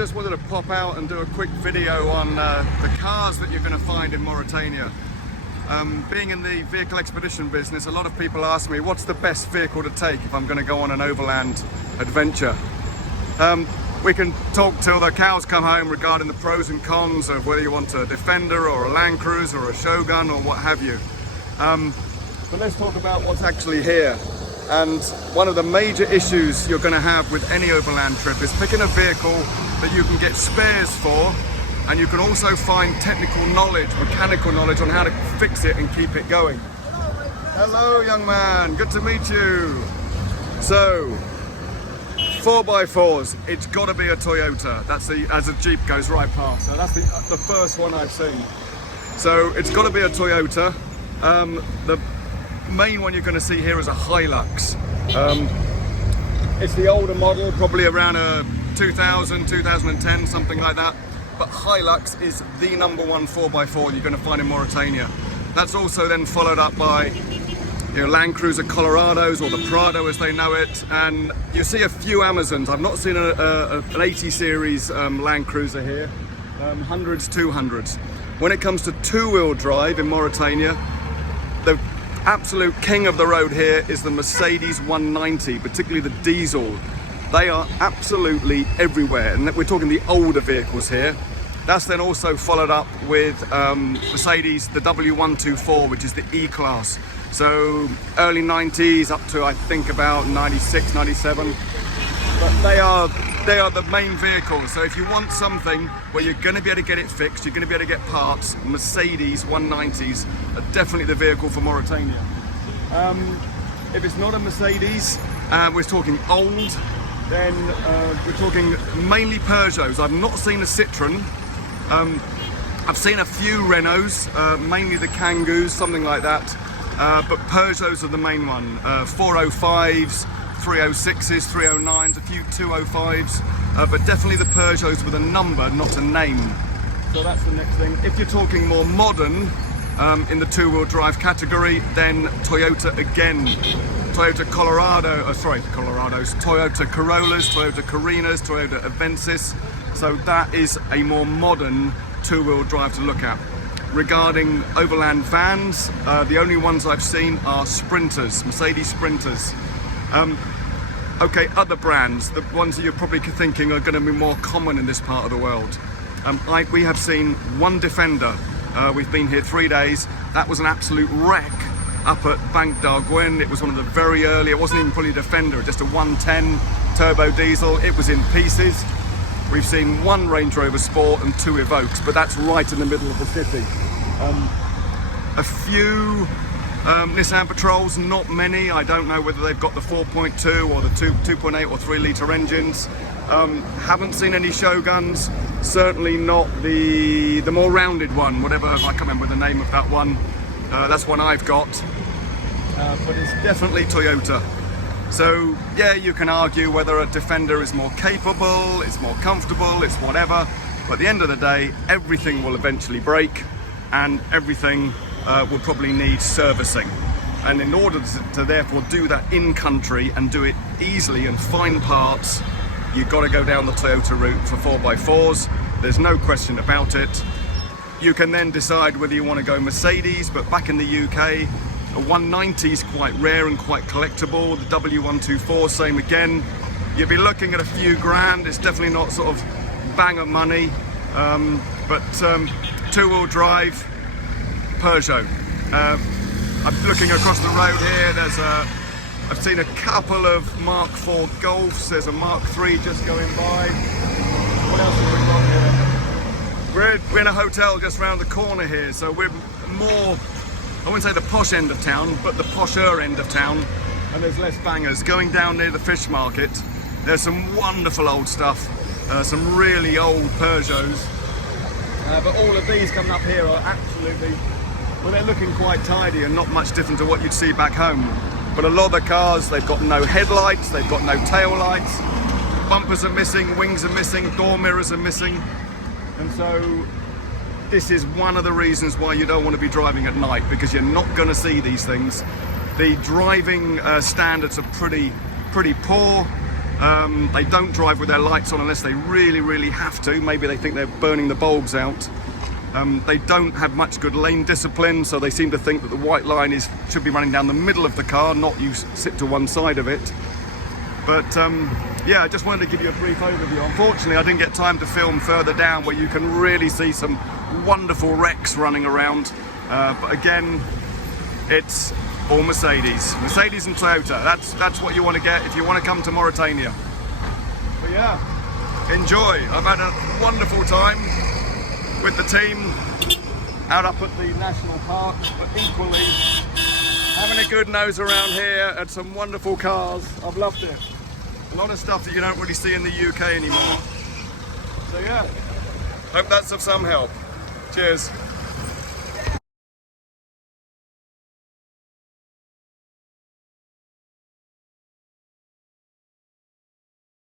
just wanted to pop out and do a quick video on the cars that you're going to find in Mauritania. Being in the vehicle expedition business, a lot of people ask me what's the best vehicle to take if I'm going to go on an overland adventure. We can talk till the cows come home regarding the pros and cons of whether you want a Defender or a Land Cruiser or a Shogun or what have you. But let's talk about what's actually here. And one of the major issues you're going to have with any overland trip is picking a vehicle that you can get spares for, and you can also find technical knowledge, mechanical knowledge on how to fix it and keep it going. Hello, young man, good to meet you. So, 4x4s, it's got to be a Toyota. That's as a Jeep goes right past. So that's the first one I've seen. So it's got to be a Toyota. The main one you're going to see here is a Hilux. It's the older model, probably around a 2000, 2010, something like that. But Hilux is the number one 4x4 you're going to find in Mauritania. That's also then followed up by Land Cruiser Colorados, or the Prado as they know it, and you see a few Amazons. I've not seen an 80 series Land Cruiser here, hundreds, 200s. When it comes to two-wheel drive in Mauritania, the absolute king of the road here is the Mercedes 190, particularly the diesel. They are absolutely everywhere, and we're talking the older vehicles here. That's then also followed up with Mercedes, the W124, which is the E-Class. So early 90s up to I think about 96, 97. But they are the main vehicles. So if you want something where you're going to be able to get it fixed, you're going to be able to get parts, Mercedes 190s are definitely the vehicle for Mauritania. If it's not a Mercedes, we're talking old, then we're talking mainly Peugeots. I've not seen a Citroen. I've seen a few Renaults, mainly the Kangoos, something like that. But Peugeots are the main one. 405s, 306s, 309s, a few 205s, but definitely the Peugeots with a number, not a name. So that's the next thing. If you're talking more modern, in the two-wheel drive category, then Toyota again. Toyota Colorados, Toyota Corollas, Toyota Carinas, Toyota Avensis. So that is a more modern two-wheel drive to look at. Regarding overland vans, the only ones I've seen are Sprinters, Mercedes Sprinters. Okay, other brands, the ones that you're probably thinking are going to be more common in this part of the world. We have seen one Defender. We've been here 3 days. That was an absolute wreck up at Bank d'Arguin. It was one of the very early, it wasn't even fully Defender, just a 110 turbo diesel. It was in pieces. We've seen one Range Rover Sport and two Evokes, but that's right in the middle of the city. A few Nissan Patrols, not many. I don't know whether they've got the 4.2 or the 2.8 or 3 litre engines. Haven't seen any Shoguns, certainly not the more rounded one, whatever, I can't remember the name of that one. That's one I've got, but it's definitely Toyota. So yeah, you can argue whether a Defender is more capable, it's more comfortable, it's whatever, but at the end of the day, everything will eventually break and everything will probably need servicing. And in order to therefore do that in country and do it easily and find parts, you've got to go down the Toyota route for 4x4s. There's no question about it. You can then decide whether you want to go Mercedes, but back in the UK, a 190 is quite rare and quite collectible. The W124, same again. You'll be looking at a few grand. It's definitely not sort of bang of money, but two-wheel drive, Peugeot. I'm looking across the road here. I've seen a couple of Mark IV Golfs. There's a Mark III just going by. What else have we got here? We're in a hotel just around the corner here, so we're more, I wouldn't say the posh end of town, but the posher end of town, and there's less bangers. Going down near the fish market, there's some wonderful old stuff, some really old Peugeots, but all of these coming up here are absolutely, well, they're looking quite tidy and not much different to what you'd see back home. But a lot of the cars, they've got no headlights, they've got no tail lights, bumpers are missing, wings are missing, door mirrors are missing, and so this is one of the reasons why you don't want to be driving at night, because you're not going to see these things. The driving standards are pretty poor. They don't drive with their lights on unless they really have to. Maybe they think they're burning the bulbs out. They don't have much good lane discipline, so they seem to think that the white line should be running down the middle of the car, not you sit to one side of it. But yeah, I just wanted to give you a brief overview. Unfortunately, I didn't get time to film further down where you can really see some wonderful wrecks running around. But again, it's all Mercedes and Toyota. That's what you want to get if you want to come to Mauritania. But yeah, enjoy. I've had a wonderful time with the team out up at the national park, but equally having a good nose around here at some wonderful cars. I've loved it. A lot of stuff that you don't really see in the UK anymore. So yeah, hope that's of some help. Cheers.